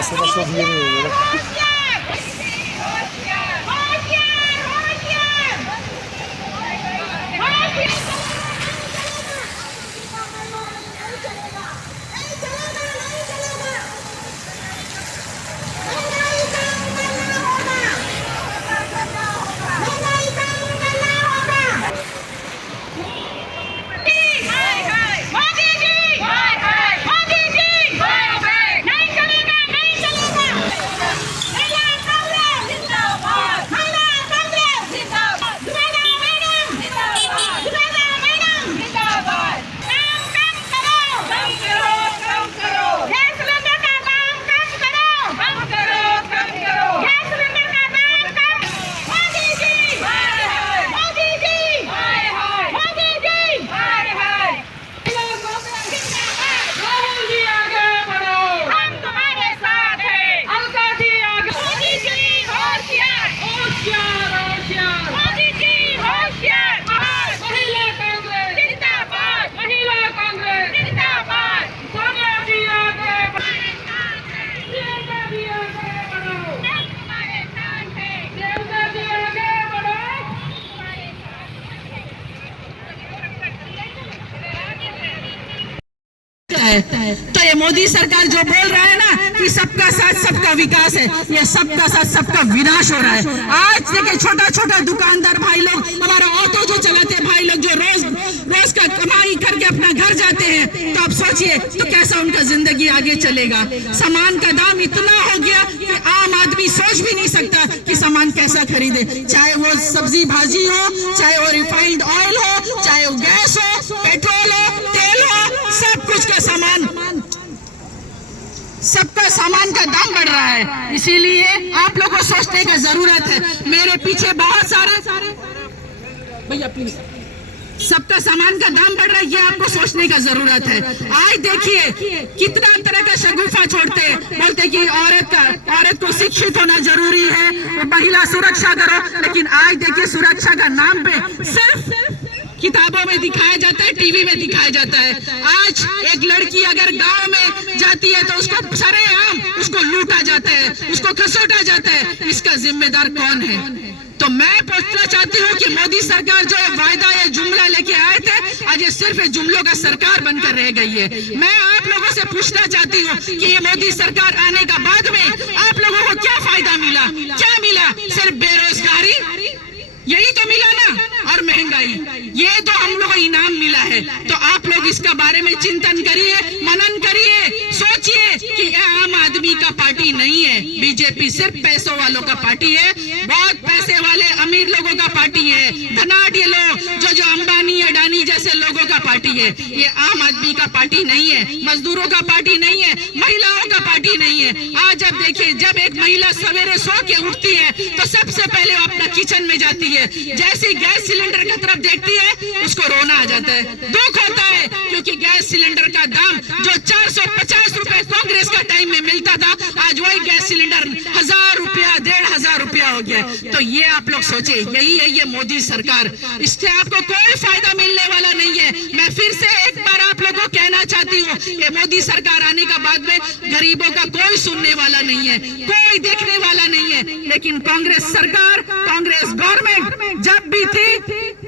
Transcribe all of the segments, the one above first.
Kasada çok yeniyor ya. तो ये मोदी सरकार जो बोल रहा है ना कि सबका साथ सबका विकास है, ये सबका साथ सबका विनाश हो रहा है। आज देखिए छोटा छोटा दुकानदार भाई लोग, हमारा ऑटो जो चलाते हैं भाई लोग, जो रोज का कमाई करके अपना घर जाते हैं, तो आप सोचिए तो कैसा उनका जिंदगी आगे चलेगा। सामान का दाम इतना हो गया कि आम आदमी सोच भी नहीं सकता कि सामान कैसा खरीदे, चाहे वो सब्जी भाजी हो, चाहे वो रिफाइंड ऑयल हो, चाहे वो गैस हो, पेट्रोल हो, तेल हो, सब कुछ का सामान, सबका सामान का दाम बढ़ रहा है। इसीलिए आप लोगों को सोचने की जरूरत है। मेरे पीछे बहुत सारे भैया प्लीज, सबका सामान का दाम बढ़ रहा है, ये आपको सोचने का जरूरत है। आज देखिए कितना तरह का शगुफा छोड़ते हैं, बोलते कि औरत को शिक्षित होना जरूरी है, महिला सुरक्षा करो, लेकिन आज देखिए सुरक्षा का नाम पे सिर्फ किताबों में दिखाया जाता है, टीवी में दिखाया जाता है। आज एक लड़की अगर गांव में जाती है तो उसको सरेआम उसको लूटा जाता है, उसको खसोटा जाता है। इसका जिम्मेदार कौन है? तो मैं पूछना चाहती हूँ कि मोदी सरकार जो वायदा या जुमला लेके आए थे, आज ये सिर्फ जुमलों का सरकार बनकर रह गई है। मैं आप लोगों से पूछना चाहती हूँ कि ये मोदी सरकार आने का बाद में आप लोगों को क्या फायदा मिला? क्या मिला? सिर्फ बेरोजगारी, यही तो मिला ना, और महंगाई, ये तो हम लोग को इनाम मिला है। तो आप लोग इसका बारे में चिंतन करिए, मनन करिए, सोचिए कि ये आम आदमी का पार्टी नहीं है। बीजेपी सिर्फ पैसों वालों का पार्टी है, बहुत पैसे वाले अमीर लोगों का पार्टी है, धनाढ्य लोग जो अंबानी अडानी जैसे लोगों का पार्टी है। ये आम आदमी का पार्टी नहीं है, मजदूरों का पार्टी नहीं है, महिलाओं का पार्टी नहीं है। आज अब देखिए, जब एक महिला सवेरे सो के उठती है तो सबसे पहले वो अपना किचन में जाती है, जैसे गैस सिलेंडर की तरफ देखती है उसको रोना आ जाता है, दुख होता है, क्योंकि गैस सिलेंडर का दाम जो 450 रुपए कांग्रेस का टाइम में मिलता था, आज वही गैस सिलेंडर 1000 रुपया 1500 रुपया हो गया। तो ये आप लोग सोचे, यही है ये मोदी सरकार, इससे आपको कोई फायदा मिलने वाला नहीं है। मैं फिर से एक बार आप लोगों को कहना चाहती हूँ, ये मोदी सरकार आने का बाद में गरीबों का कोई सुनने वाला नहीं है, कोई देखने वाला नहीं है। लेकिन कांग्रेस सरकार, कांग्रेस गवर्नमेंट जब भी थी,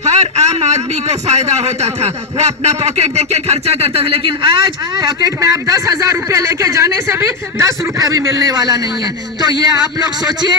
हर आम आदमी को फायदा होता था, वो अपना पॉकेट देख के खर्चा करता था। लेकिन आज पॉकेट में आप 10,000 रुपया लेके जाने से भी 10 रुपया भी मिलने वाला नहीं है। तो ये आप लोग सोचिए,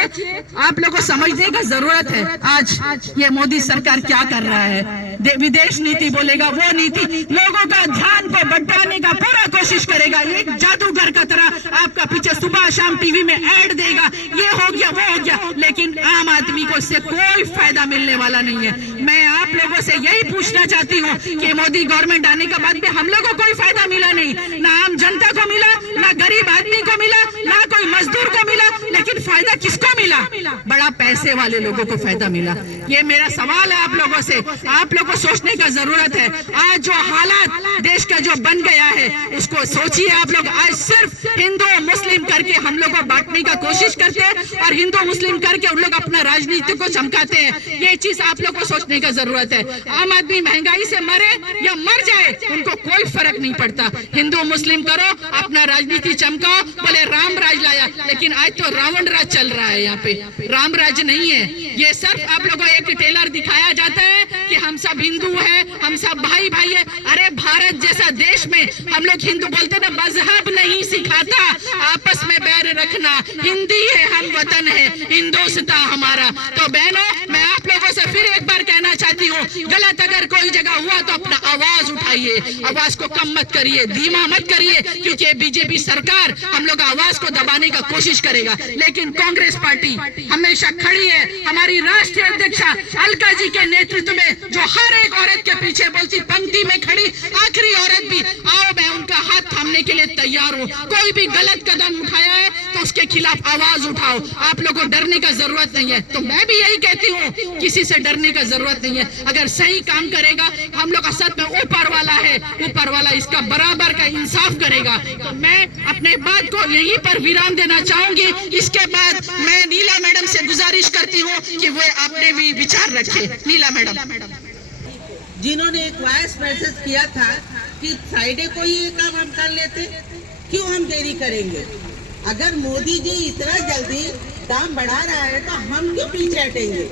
आप लोगों को समझने का जरूरत है। आज ये मोदी सरकार क्या कर रहा है? विदेश नीति बोलेगा, वो नीति लोगों का ध्यान को भटकाने का पूरा कोशिश करेगा, एक जादूगर का तरह आपका पीछे सुबह शाम टीवी में ऐड देगा, ये हो गया वो हो गया, लेकिन आम आदमी को इससे कोई फायदा मिलने वाला नहीं है। मैं आप लोगों से यही पूछना चाहती हूँ कि मोदी गवर्नमेंट आने के बाद में हम लोगों को कोई फायदा मिला नहीं, ना आम जनता को मिला, ना गरीब आदमी को मिला, ना कोई मजदूर को मिला, लेकिन फायदा किसको मिला? बड़ा पैसे वाले लोगों को फायदा मिला। ये मेरा सवाल है आप लोगों से, आप लोगों को सोचने का जरूरत है। आज जो हालात देश का जो बन गया है उसको सोचिए आप लोग। आज सिर्फ हिंदू मुस्लिम करके हम लोग को बांटने का कोशिश करते हैं और हिंदू मुस्लिम करके उन लोग अपना राजनीति को चमकाते हैं। ये चीज आप लोग को सोचने का जरूरत है। आम आदमी महंगाई से मरे या मर जाए उनको कोई फर्क नहीं पड़ता। हिंदू मुस्लिम करो, अपना राजनीति चमकाओ, बोले राम राज लाया, लेकिन आज तो रावण राज चल रहा है। यहाँ पे राम राज नहीं है। ये सिर्फ आप लोगों को एक टेलर दिखाया जाता है कि हम सब हिंदू है, हम सब भाई भाई है। अरे भारत जैसा देश में हम लोग हिंदू बोलते ना, मजहब नहीं सिखाता आपस में बैर रखना। हिंदी है, हम वतन है, हिंदुस्तान हमारा। तो बहनों, मैं आप लोगों से फिर एक बार कहना चाहती हूँ, गलत अगर कोई जगह हुआ तो अपना आवाज उठाइए, आवाज को कम मत करिए, धीमा मत करिए, क्योंकि बीजेपी सरकार हम लोग आवाज को दबाने का कोशिश करेगा। लेकिन कांग्रेस पार्टी हमेशा खड़ी है। हमारी राष्ट्रीय अध्यक्षा अलका जी के नेतृत्व में जो हर एक औरत के पीछे बोलती, पंक्ति में खड़ी आखिरी औरत भी, आओ मैं उनका हाथ थामने के लिए तैयार हूँ। कोई भी गलत कदम उठाया है तो उसके खिलाफ आवाज उठाओ। आप लोगों को डरने का जरूरत नहीं है। तो मैं भी यही कहती हूँ, किसी से डरने का जरूरत नहीं है। अगर सही काम करेगा, हम लोग असद में ऊपर वाला है, ऊपर वाला इसका बराबर का इंसाफ करेगा। तो मैं अपने बात को यहीं पर विराम देना चाहूंगी। इसके बाद मैं नीला मैडम से गुजारिश करती हूँ कि वो अपने भी विचार रखे। नीला मैडम, जिन्होंने एक वॉइस मैसेज किया था कि फ्राइडे को ही ये काम हम कर लेते, क्यों हम देरी करेंगे? अगर मोदी जी इतना जल्दी दाम बढ़ा रहा है तो हम क्यों पीछे हटेंगे?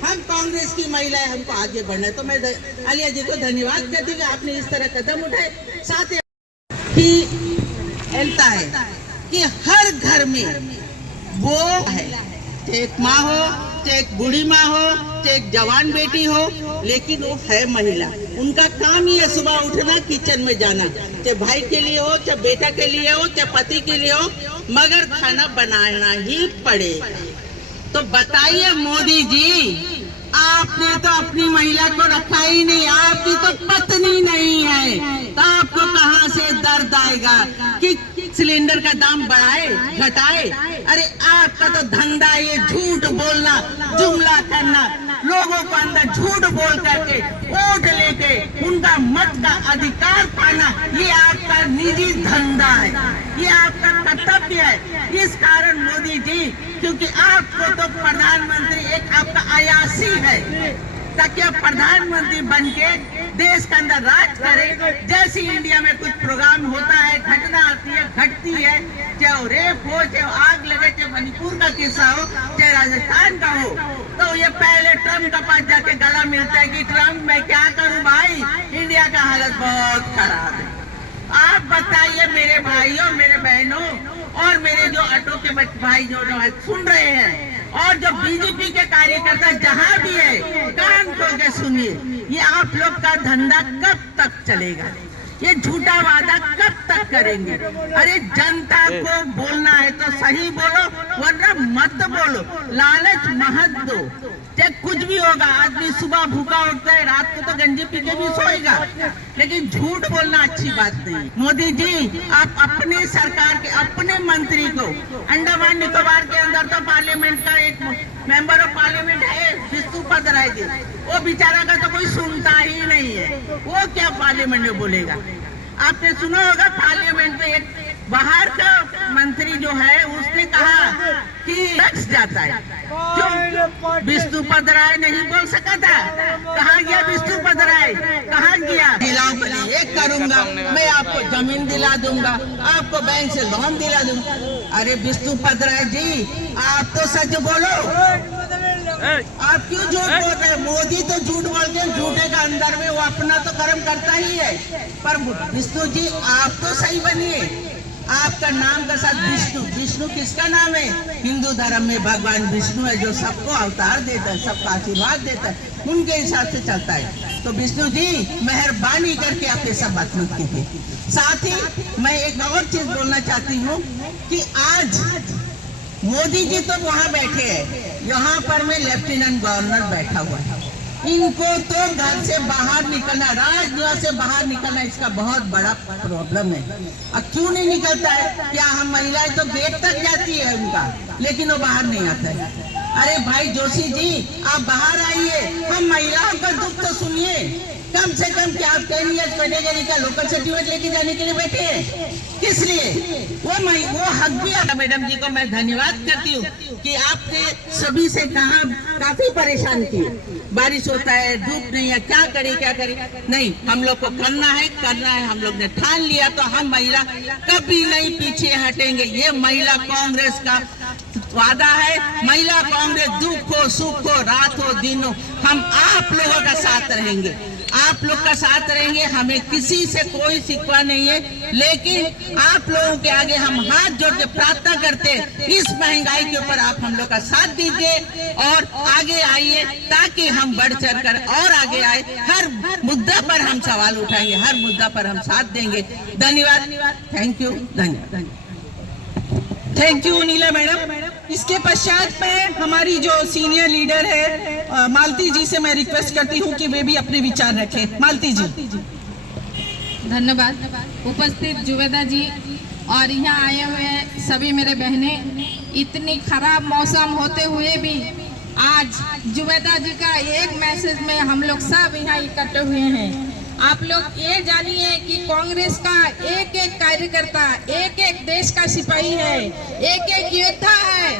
हम कांग्रेस की महिलाएं, हमको आगे बढ़ना है। तो मैं आलिया जी को धन्यवाद करती हूँ कि आपने इस तरह कदम उठाए। साथ ही ऐसा है कि हर घर में वो है, चाहे एक माँ हो, चाहे एक बूढ़ी माँ हो, चाहे एक जवान बेटी हो, लेकिन वो है महिला। उनका काम ही है सुबह उठना, किचन में जाना, चाहे भाई के लिए हो, चाहे बेटा के लिए हो, चाहे पति के लिए हो, मगर खाना बनाना ही पड़ेगा। तो बताइए मोदी जी, आपने तो अपनी महिला को रखा ही नहीं, आपकी तो पत्नी नहीं है, तो आपको कहाँ से दर्द आएगा कि सिलेंडर का दाम बढ़ाए घटाए? अरे आपका तो धंधा ये झूठ बोलना, जुमला करना, लोगों को अंदर झूठ बोल करके वोट लेके उनका मत का अधिकार पाना, ये आपका निजी धंधा है, ये आपका कर्तव्य है। इस कारण मोदी जी, क्योंकि आपको तो प्रधानमंत्री एक आपका अयासी है, ताकि आप प्रधानमंत्री बनके देश के अंदर राज करें। जैसे इंडिया में कुछ प्रोग्राम होता है, घटना आती है, घटती है, चाहे रेप हो, चाहे आग लगे, चाहे मणिपुर का किस्सा हो, चाहे राजस्थान का हो, तो ये पहले ट्रम्प का पास जाके गला मिलता है कि ट्रम्प मैं क्या करूं भाई, इंडिया का हालत बहुत खराब है। आप बताइए मेरे भाइयों, मेरे बहनों और मेरे जो ऑटो के भाई जो है सुन रहे हैं, और जो बीजेपी के कार्यकर्ता जहां भी है, कान खोल के सुनिए, ये आप लोग का धंधा कब तक चलेगा? ये झूठा वादा कब तक करेंगे? अरे जनता को बोलना है तो सही बोलो, वरना मत बोलो, लालच मत दो। चाहे कुछ भी होगा, आदमी सुबह भूखा उठता है, रात को तो गंजी पी के भी सोएगा, लेकिन झूठ बोलना अच्छी बात नहीं। मोदी जी, आप अपने सरकार के अपने मंत्री को, अंडमान निकोबार के अंदर तो पार्लियामेंट का एक मेंबर ऑफ पार्लियामेंट है विष्णुपद राय जी, वो बेचारा का तो कोई सुनता ही नहीं है, वो क्या पार्लियामेंट में बोलेगा? आपने सुना होगा पार्लियामेंट में एक बाहर का मंत्री जो है उसने कहा कि टैक्स जाता है, क्यों? विष्णुपद राय नहीं बोल सका था? कहाँ गया विष्णुपद राय, कहाँ गया? दिलाओं के लिए एक करूंगा, मैं आपको जमीन दिला दूंगा, आपको बैंक से लोन दिला दूंगा। अरे विष्णुपद राय जी, आप तो सच बोलो, आप क्यों झूठ बोल रहे? मोदी तो झूठ बोल के झूठे का अंदर में वो अपना तो कर्म करता ही है, पर विष्णु जी आप तो सही बनिए। आपका नाम के साथ विष्णु, विष्णु किसका नाम है? हिंदू धर्म में भगवान विष्णु है जो सबको अवतार देता है, सबका आशीर्वाद देता है, उनके हिसाब से चलता है। तो विष्णु जी मेहरबानी करके आप ये सब बात मत कीजिए। साथ ही मैं एक और चीज बोलना चाहती हूँ कि आज मोदी जी तो वहाँ बैठे हैं, यहाँ पर मैं लेफ्टिनेंट गवर्नर बैठा हुआ है, इनको तो घर से बाहर निकलना, राजनिवास से बाहर निकलना इसका बहुत बड़ा प्रॉब्लम है। अब क्यों नहीं निकलता है? क्या हम महिलाएं तो गेट तक जाती है उनका, लेकिन वो बाहर नहीं आता है। अरे भाई जोशी जी, आप बाहर आइए, हम महिलाओं का दुख तो सुनिए। कम से कम क्या आप 10 ईयर्स कैटेगरी का लोकल सर्टिफिकेट लेके जाने के लिए बैठे हैं? किस लिए? वो हक भी। मैडम जी को मैं धन्यवाद करती हूँ कि आपने सभी से कहा, काफी परेशान किए। बारिश होता है, धूप नहीं है, क्या करे नहीं, हम लोग को करना है। हम लोग ने ठान लिया तो हम महिला कभी नहीं पीछे हटेंगे। ये महिला कांग्रेस का वादा है। महिला कांग्रेस दुख हो सुख हो रात हो दिन हो, हम आप लोगों का साथ रहेंगे, आप लोग का साथ रहेंगे। हमें किसी से कोई शिकवा नहीं है, लेकिन आप लोगों के आगे हम हाथ जोड़ के प्रार्थना करते हैं, इस महंगाई के ऊपर आप हम लोग का साथ दीजिए और आगे आइए, ताकि हम बढ़ चढ़ कर और आगे आए। हर मुद्दा पर हम सवाल उठाएंगे, हर मुद्दा पर हम साथ देंगे। धन्यवाद, थैंक यू, धन्यवाद। Thank you Neela madam. इसके पश्चात में हमारी जो सीनियर लीडर है मालती जी से मैं रिक्वेस्ट करती हूँ कि वे भी अपने विचार रखें। मालती जी। धन्यवाद। उपस्थित जुवेदा जी और यहाँ आए हुए सभी मेरे बहने, इतनी खराब मौसम होते हुए भी आज जुवेदा जी का एक मैसेज में हम लोग सब यहाँ इकट्ठे हुए हैं। आप लोग ये जानिए कि कांग्रेस का एक एक कार्यकर्ता एक एक देश का सिपाही है, एक एक योद्धा है,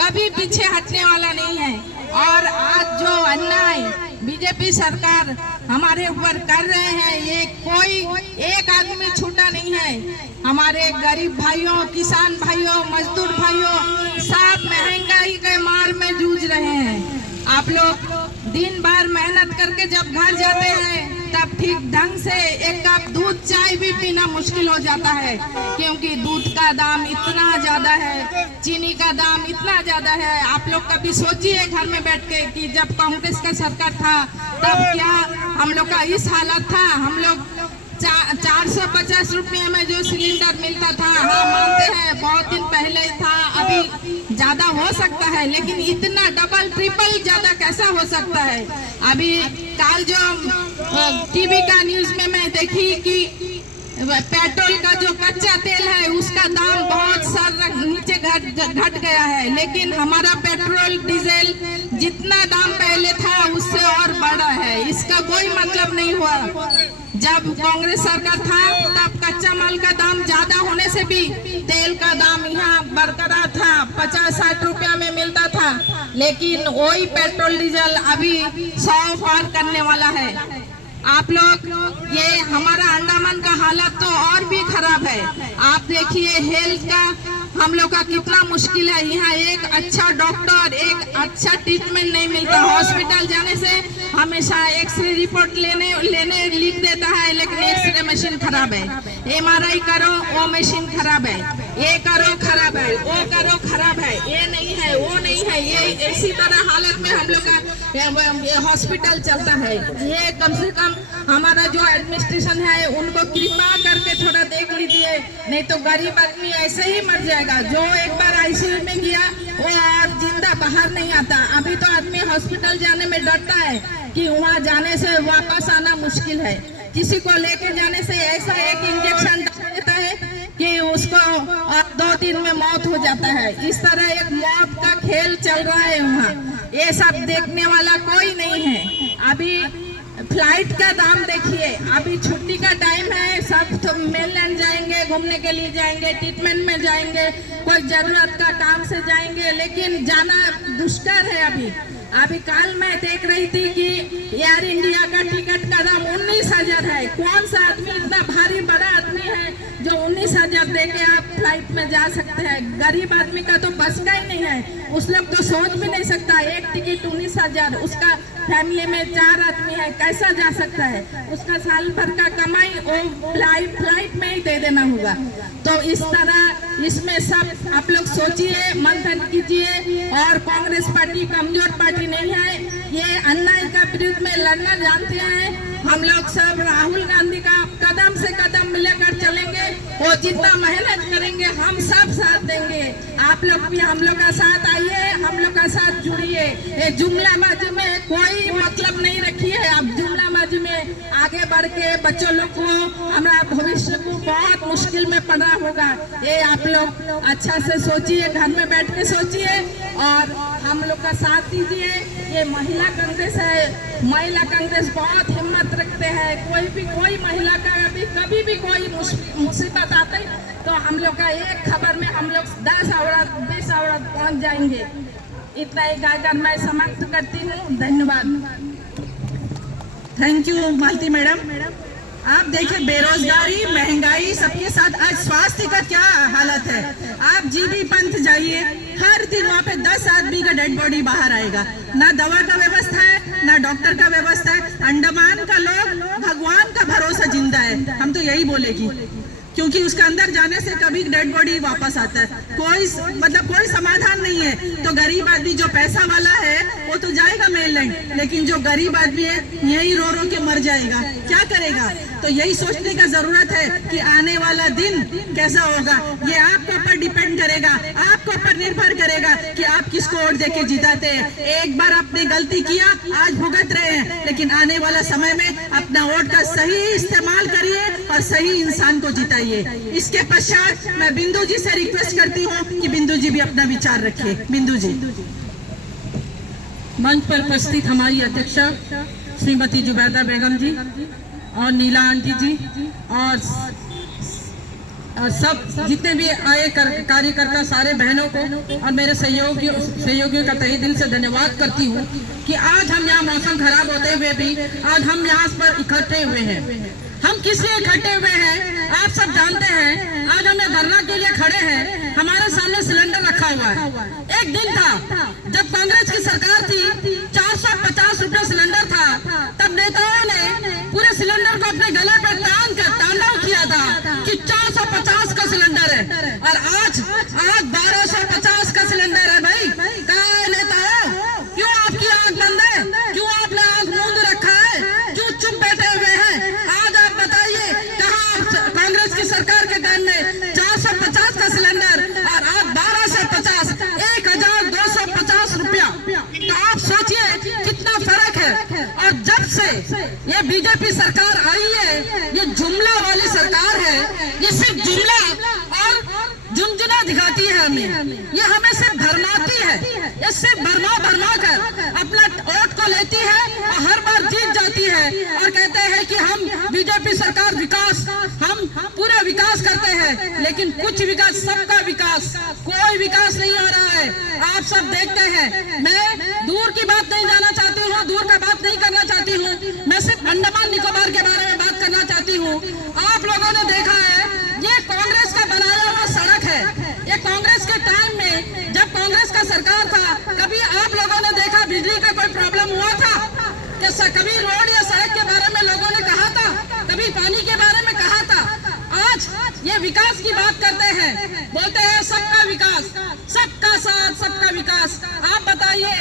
कभी पीछे हटने वाला नहीं है। और आज जो अन्याय बीजेपी सरकार हमारे ऊपर कर रहे हैं, ये कोई एक आदमी छूटा नहीं है। हमारे गरीब भाइयों, किसान भाइयों, मजदूर भाइयों सब महंगाई के मार में जूझ रहे हैं। आप लोग दिन भर मेहनत करके जब घर जाते हैं तब ठीक ढंग से एक कप दूध चाय भी पीना मुश्किल हो जाता है, क्योंकि दूध का दाम इतना ज्यादा है, चीनी का दाम इतना ज्यादा है। आप लोग कभी सोचिए घर में बैठ के कि जब कांग्रेस का सरकार था तब क्या हम लोग का इस हालत था। हम लोग 450 रुपये में जो सिलेंडर मिलता था, हाँ मानते हैं बहुत दिन पहले था, अभी ज्यादा हो सकता है, लेकिन इतना डबल ट्रिपल ज्यादा कैसा हो सकता है। अभी कल जो टीवी का न्यूज में मैं देखी कि पेट्रोल का जो कच्चा तेल है उसका दाम बहुत सारा नीचे घट गया है, लेकिन हमारा पेट्रोल डीजल जितना दाम पहले था उससे और बढ़ा है। इसका कोई मतलब नहीं हुआ। जब कांग्रेस सरकार था तब कच्चा माल का दाम ज्यादा होने से भी तेल का दाम यहाँ बरकरार था, 50-60 रुपया में मिलता था, लेकिन वही पेट्रोल डीजल अभी 100 पार करने वाला है। आप लोग ये हमारा अंडमान का हालत तो और भी खराब है। आप देखिए हेल्थ का हम लोग का कितना मुश्किल है। यहाँ एक अच्छा डॉक्टर, एक अच्छा ट्रीटमेंट नहीं मिलता। हॉस्पिटल जाने से हमेशा एक्सरे रिपोर्ट लेने लिख देता है, लेकिन एक्सरे मशीन खराब है। MRI करो, वो मशीन खराब है। ये करो खराब है, वो करो खराब है, ये नहीं है, वो नहीं है। ये इसी तरह हालत में हम लोग का हॉस्पिटल चलता है। ये कम से कम हमारा जो एडमिनिस्ट्रेशन है उनको कृपा करके थोड़ा देख लीजिए, नहीं तो गरीब आदमी ऐसे ही मर जाएगा। जो एक बार ICU में गया वो और जिंदा बाहर नहीं आता। अभी तो आदमी हॉस्पिटल जाने में डरता है कि वहाँ जाने से वापस आना मुश्किल है। किसी को लेके जाने से ऐसा एक इंजेक्शन देता है कि उसको 2 दिन में मौत हो जाता है। इस तरह एक मौत का खेल चल रहा है वहाँ। ये सब देखने वाला कोई नहीं है। अभी फ्लाइट का दाम देखिए, अभी छुट्टी का टाइम है, सब तो मेनलैंड जाएंगे, घूमने के लिए जाएंगे, ट्रीटमेंट में जाएंगे, कोई जरूरत का काम से जाएंगे, लेकिन जाना दुष्कर है। अभी कल मैं देख रही थी कि एयर इंडिया का टिकट का दाम 19,000 है। कौन सा आदमी इतना भारी बड़ा आदमी है जो 19,000 दे के आप फ्लाइट में जा सकते हैं? गरीब आदमी का तो बस का ही नहीं है, उस लोग तो सोच भी नहीं सकता। एक टिकट 19,000, उसका फैमिली में 4 आदमी है, कैसा जा सकता है? उसका साल भर का कमाई वो फ्लाइट में ही दे देना होगा। तो इस तरह इसमें सब आप लोग सोचिए, मंथन कीजिए। और कांग्रेस पार्टी कमजोर पार्टी नहीं है, ये अन्याय का विरुद्ध में लड़ना जानते हैं। हम लोग सब राहुल गांधी का कदम से कदम मिलकर चलेंगे, वो जितना मेहनत करेंगे हम सब साथ देंगे। आप लोग भी हम लोग का साथ आइए, हम लोग का साथ जुड़िए। ये जुमलाबाजी में कोई मतलब नहीं रखिए। आप जुमलाबाजी समाज में आगे बढ़ के बच्चों लोग को हमारा भविष्य को बहुत मुश्किल में पड़ना होगा। ये आप लोग अच्छा से सोचिए, घर में बैठ के सोचिए और हम लोग का साथ दीजिए। ये महिला कांग्रेस है, महिला कांग्रेस बहुत हिम्मत रखते हैं। कोई महिला का कभी भी कोई मुसीबत आती तो हम लोग का एक खबर में हम लोग 10 औरत 20 औरत पहुंच जाएंगे। इतना ही कहकर मैं समाप्त करती हूँ। धन्यवाद। Thank you Malti madam. आप देखिए, बेरोजगारी, महंगाई, सबके साथ आज स्वास्थ्य का क्या हालत है। आप जीबी पंथ जाइए, हर दिन वहाँ पे 10 आदमी का डेड बॉडी बाहर आएगा। ना दवा का व्यवस्था है, ना डॉक्टर का व्यवस्था है। अंडमान का लोग भगवान का भरोसा जिंदा है, हम तो यही बोलेगी, क्योंकि उसके अंदर जाने से कभी डेड बॉडी वापस आता है। कोई समाधान नहीं है। तो गरीब आदमी जो पैसा वाला है वो तो जाएगा मेनलैंड, लेकिन जो गरीब आदमी है यही रो रो के मर जाएगा, क्या करेगा। तो यही सोचने का जरूरत है कि आने वाला दिन कैसा होगा। ये आपके ऊपर डिपेंड करेगा, आपके ऊपर निर्भर करेगा कि आप किसको वोट देके जिताते हैं। एक बार आपने गलती किया, आज भुगत रहे हैं, लेकिन आने वाला समय में अपना वोट का सही इस्तेमाल करिए और सही इंसान को जिताइए। इसके पश्चात मैं बिंदु जी से रिक्वेस्ट करती हूँ कि बिंदु जी भी अपना विचार रखिए। बिंदु जी। मंच पर उपस्थित हमारी अध्यक्षा श्रीमती जुबैदा बेगम जी और नीला आंटी जी और सब जितने भी आए कार्यकर्ता सारे बहनों को और मेरे सहयोगियों का तहे दिल से धन्यवाद करती हूँ कि आज हम यहाँ मौसम खराब होते हुए भी आज हम यहाँ पर इकट्ठे हुए हैं। हम किस लिए इकट्ठे हुए हैं आप सब जानते हैं। आज हम धरना के लिए खड़े हैं, हमारे सामने सिलेंडर रखा हुआ है। एक दिन था जब कांग्रेस की सरकार थी, 450 रुपए सिलेंडर था, तब नेताओं ने पूरे सिलेंडर को अपने गले पर टांग कर तांडव किया था कि 450 का सिलेंडर है और आज 1250 का सिलेंडर है। भाई कहाँ है नेताओं, क्यों आपकी आंख बंद है, क्यों आपने आंख मूंद रखा है, क्यों चुप बैठे हुए हैं। आज आप बताइए कहाँ कांग्रेस की सरकार के टाइम में 450 का सिलेंडर और आज 1250, 1250 रुपया। तो आप सोचिए कितना फर्क है। और जब से ये बीजेपी सरकार आई है, ये जुमला वाली सरकार है, ये सिर्फ जुमला और झुनझुना दिखाती है हमें, ये हमें सिर्फ भरमाती है, ये सिर्फ भरमा कर अपना वोट को लेती है और हर बार जीत जाती है और कहते हैं कि हम बीजेपी सरकार विकास, हम पूरा विकास करते हैं, लेकिन कुछ विकास, सबका विकास, कोई विकास नहीं हो रहा है। आप सब देखते हैं। मैं दूर की बात नहीं जाना चाहती हूँ, दूर का बात नहीं करना चाहती हूँ, मैं सिर्फ अंडमान निकोबार के बारे में बात करना चाहती हूँ। आप लोगों ने देखा है ये कांग्रेस का बनाया हुआ सड़क है। ये कांग्रेस के टाइम में जब कांग्रेस का सरकार था, कभी आप लोगों ने देखा बिजली का कोई प्रॉब्लम हुआ था? कभी रोड या सड़क के बारे में लोगों ने कहा था? कभी पानी के बारे में कहा था? आज ये विकास की बात करते हैं, बोलते हैं सबका विकास, सबका साथ, सबका विकास। आप बताइए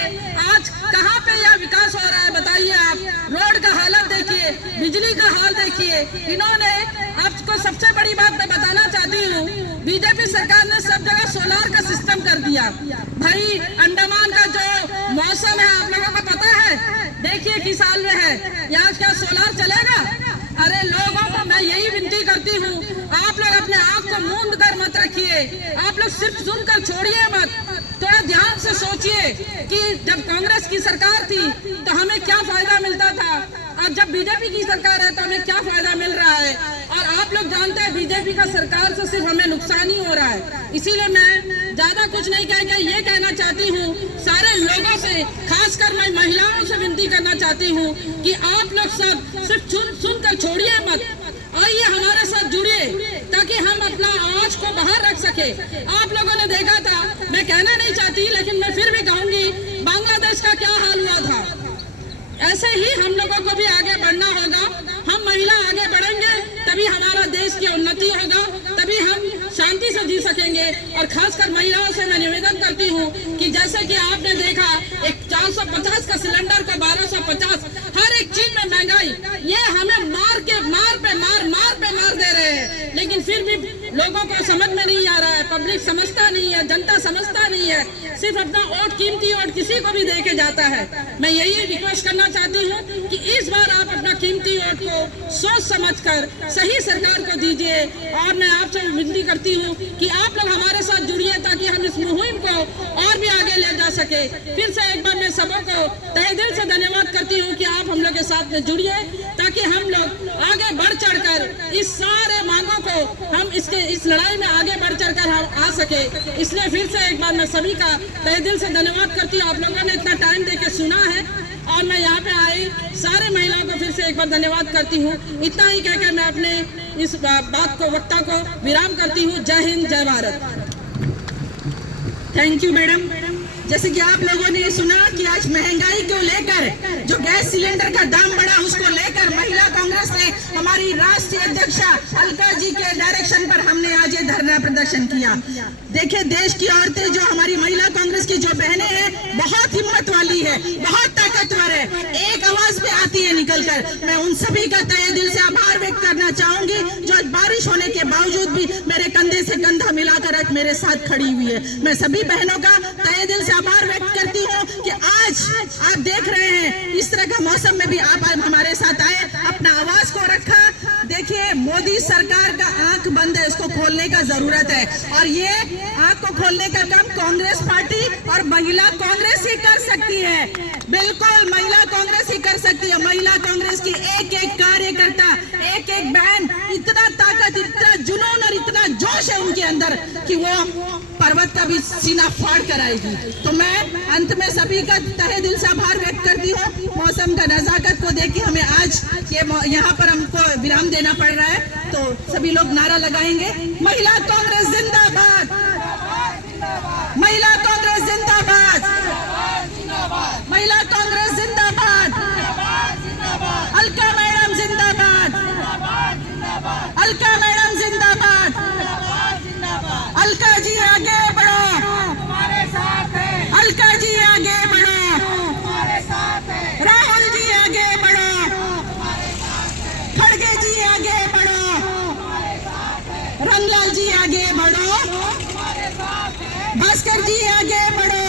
आज कहाँ पे यह विकास हो रहा है? बताइए आप। रोड का हालत देखिए, बिजली का हाल देखिए। इन्होंने, आपको सबसे बड़ी बात मैं बताना चाहती हूँ, बीजेपी सरकार ने सब जगह सोलार का सिस्टम कर दिया। भाई अंडमान का जो मौसम है आप लोगों को पता है, देखिए किस हाल में है। यहाँ क्या सोलार चलेगा? अरे लोगों को मैं यही विनती करती हूँ, आप लोग अपने आँख को मूंद कर मत रखिए, आप लोग सिर्फ सुनकर छोड़िए मत, थोड़ा ध्यान से सोचिए कि जब कांग्रेस की सरकार थी तो हमें क्या फायदा मिलता था और जब बीजेपी की सरकार है तो हमें क्या फायदा मिल रहा है। और आप लोग जानते हैं बीजेपी का सरकार से सिर्फ हमें नुकसान ही हो रहा है। इसीलिए मैं ज्यादा कुछ नहीं कहकर ये कहना चाहती हूँ सारे लोगों से, खासकर मैं महिलाओं से विनती करना चाहती हूँ कि आप लोग सब सिर्फ सुनकर छोड़िए मत, आइए हमारे साथ जुड़िए ताकि हम अपना आवाज को बाहर रख सके। आप लोगों ने देखा था, मैं कहना नहीं चाहती लेकिन मैं फिर भी कहूंगी, बांग्लादेश का क्या हाल हुआ था। ऐसे ही हम लोगों को भी आगे बढ़ना होगा। हम महिला आगे बढ़ेंगे तभी हमारा देश की उन्नति होगा, तभी हम शांति से जी सकेंगे। और खासकर महिलाओं से मैं निवेदन करती हूँ कि जैसे कि आपने देखा एक 450 का सिलेंडर को 1250, हर एक चीज में महंगाई, ये हमें मार दे रहे हैं, लेकिन फिर भी लोगों को समझ में नहीं आ रहा है, पब्लिक समझता नहीं है, जनता समझता नहीं है, सिर्फ अपना वोट, कीमती वोट किसी को भी दे के जाता है। मैं यही रिक्वेस्ट करना चाहती हूँ कि इस बार आप अपना कीमती वोट को सोच समझकर सही सरकार को दीजिए। और मैं आपसे विनती करती हूँ कि आप लोग हमारे साथ जुड़िए ताकि हम इस मुहिम को और भी आगे ले जा सके। फिर से एक बार मैं सबको तहे दिल से धन्यवाद करती हूँ कि आप हम लोग के साथ में जुड़िए ताकि हम लोग आगे बढ़ चढ़कर इस सारे मांगों को हम इस लड़ाई में आगे बढ़ चढ़कर हम आ सके। इसलिए फिर से एक बार मैं सभी का तहे दिल से धन्यवाद करती हूँ। आप लोगों ने इतना टाइम देके सुना है और मैं यहाँ पे आई सारे महिलाओं को फिर से एक बार धन्यवाद करती हूँ। इतना ही कहकर मैं अपने इस बात को वक्ता को विराम करती हूँ। जय हिंद, जय भारत। Thank you madam. जैसे कि आप लोगों ने सुना कि आज महंगाई को लेकर जो गैस सिलेंडर का दाम बढ़ा उसको लेकर महिला कांग्रेस ने हमारी राष्ट्रीय अध्यक्षा अलका जी के डायरेक्शन पर हमने आज ये धरना प्रदर्शन किया। देखिए, देश की औरतें जो हमारी महिला कांग्रेस की जो बहनें हैं बहुत हिम्मत वाली है, बहुत ताकतवर है, एक आवाज पे आती है निकलकर। मैं उन सभी का तहे दिल से आभार व्यक्त करना चाहूंगी जो बारिश होने के बावजूद भी मेरे कंधे से कंधा मिलाकर आज मेरे साथ खड़ी हुई है। मैं सभी बहनों का तहे दिल से आभार व्यक्त करती हूँ कि आज आप देख रहे हैं इस तरह का मौसम में भी आप हमारे साथ आए, अपना आवाज को रखा। देखिए, मोदी सरकार का आंख बंद है, उसको खोलने का जरूरत है और ये आंख को खोलने का काम कांग्रेस पार्टी और महिला कांग्रेस ही कर सकती है। बिल्कुल महिला कांग्रेस ही कर सकती है। महिला कांग्रेस की एक एक कार्यकर्ता, एक एक बहन, इतना ताकत, इतना जुनून और इतना जोश है उनके अंदर कि वो पर्वत का भी सीना फाड़ कर आएगी। तो मैं अंत में सभी का तहे दिल से आभार व्यक्त करती हूँ। मौसम का नजाकत को देख के हमें आज ये यहाँ पर हमको विराम देना पड़ रहा है, तो सभी लोग नारा लगाएंगे, महिला कांग्रेस जिंदाबाद, महिला कांग्रेस जिंदाबाद, महिला कांग्रेस जिंदाबाद, अलका मैडम जिंदाबाद, अलका मैडम जिंदाबाद, अलका जी आगे बढ़ो, अलका जी आगे बढ़ो, राहुल जी आगे बढ़ो, खड़गे जी आगे बढ़ो, रंगलाल जी आगे बढ़ो, भास्कर जी आगे बढ़ो,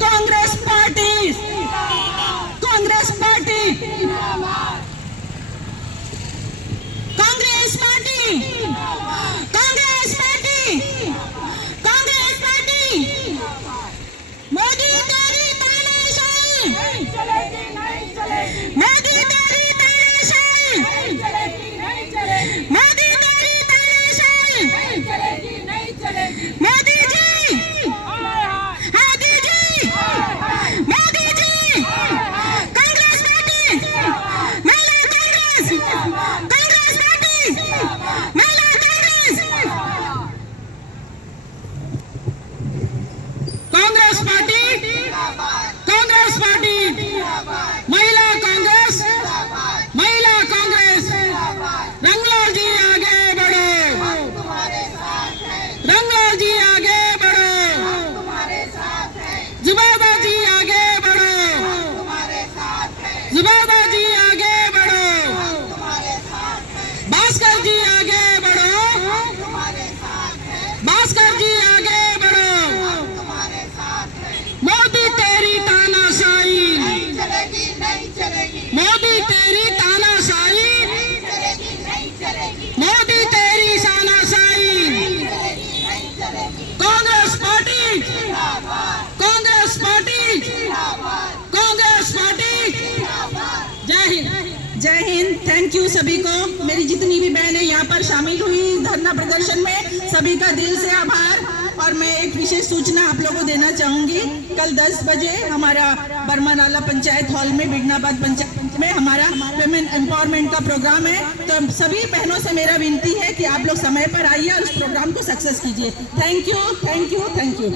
Congress party, Congress party, Congress party, Congress party, Congress party. Modi तेरी तानाशाही, मोदी तेरी तानाशाही, मोदी तेरी तानाशाही, मोदी जी, मोदी जी, मोदी जी, कांग्रेस पार्टी, महिला कांग्रेस, कांग्रेस पार्टी, महिला कांग्रेस, कांग्रेस पार्टी, कांग्रेस पार्टी, महिला कांग्रेस, महिला कांग्रेस। रंगलाल जी आगे बढ़ो, रंगलाल जी आगे बढ़ो, जुबैदा जी आगे बढ़ो, जुबैदा जी आगे बढ़ो, भास्कर जी आगे बढ़ो, भास्कर जी आगे बढ़ो। मोदी तेरी तानाशाही, मोदी तेरी तानाशाही, मोदी तेरी तानाशाही। Congress party, Congress party, Congress party. जय हिंद, जय हिंद। थैंक यू सभी को। मेरी जितनी भी बहनें यहाँ पर शामिल हुई धरना प्रदर्शन में, सभी का दिल से आभार। और मैं एक विशेष सूचना आप लोगों को देना चाहूंगी, कल 10 बजे हमारा बर्मानाला पंचायत हॉल में, बिगनाबाद पंचायत में हमारा वुमेन एम्पावरमेंट का प्रोग्राम है। तो सभी बहनों से मेरा विनती है कि आप लोग समय पर आइए और उस प्रोग्राम को सक्सेस कीजिए। Thank you, thank you, thank you.